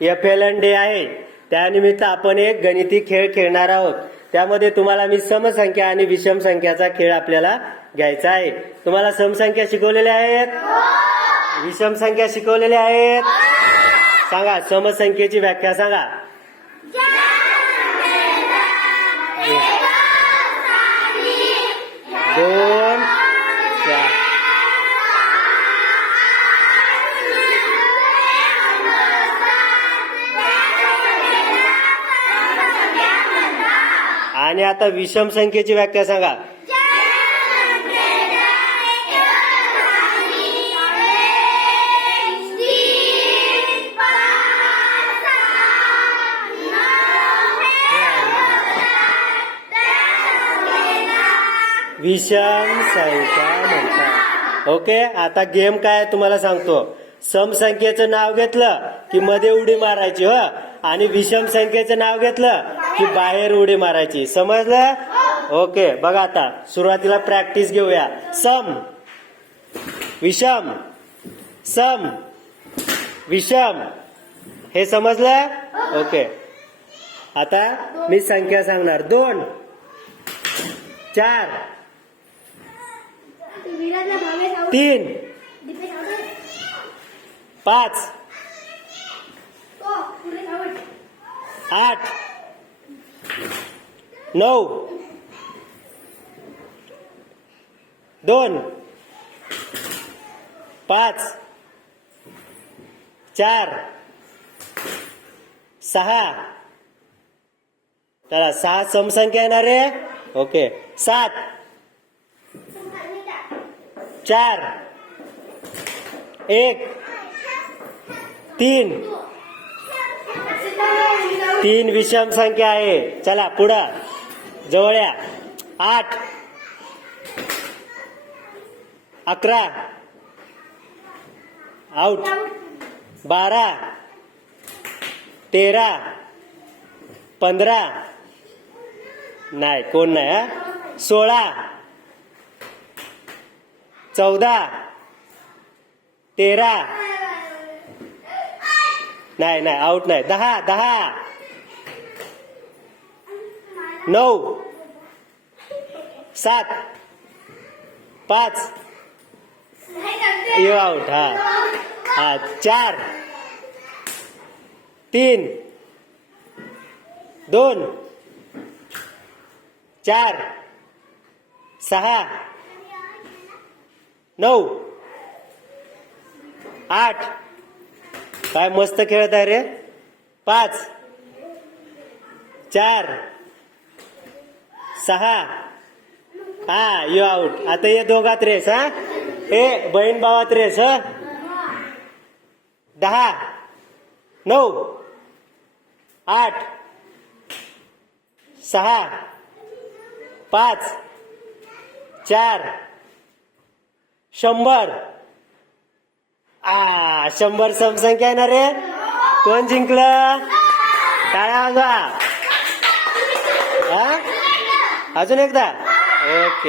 F L N day आहे. त्यानिमित्त आपण एक गणिती खेळ खेळणार आहोत. त्यामध्ये तुम्हाला मी समसंख्या आणि विषम संख्याचा खेळ आपल्याला घ्यायचा आहे. तुम्हाला समसंख्या शिकवलेल्या आहेत? विषम संख्या शिकवलेल्या आहेत? सांगा समसंख्येची व्याख्या सांगा. आणि आता विषम संख्येची व्याख्या सांगा. विषम संख्या म्हणतात. ओके आता गेम काय आहे तुम्हाला सांगतो. सम संख्येचं नाव घेतलं की मध्ये उडी मारायची हो? आणि विषम संख्येचं नाव घेतलं की बाहेर उडी मारायची. समजलं? ओके बघा आता. सुरुवातीला प्रॅक्टिस घेऊया. सम. विषम. सम. विषम. हे समजलं? ओके. आता मी संख्या सांगणार. दोन. चार. तीन. पाच. आठ. नऊ दोन पाच चार सहा चला सहा समसंख्या येणार आहे ओके सात चार एक तीन तीन विषम संख्या आहे. चला पुढं. जवळ्या आठ. अकरा. आउट बारा. तेरा. पंधरा. नाही कोण नाही हा? सोळा. चौदा. तेरा. नाही नाही आउट नाही. दहा दहा. नऊ. सात. पाच. यू आउट हा. हा चार. तीन. दोन. चार. सहा. नऊ. आठ. काय मस्त खेळत आहे रे? पाच. चार. सहा. हा यू आउट आता ये दोघात रेस हा? ए बहीण भावात रेस हा? दहा. नऊ. आठ. सहा. पाच. चार. शंभर. आ शंभर समसंख्या येणार रे. कोण जिंकलं? टाळ्या वाजवा हा? अजून एकदा? ओके.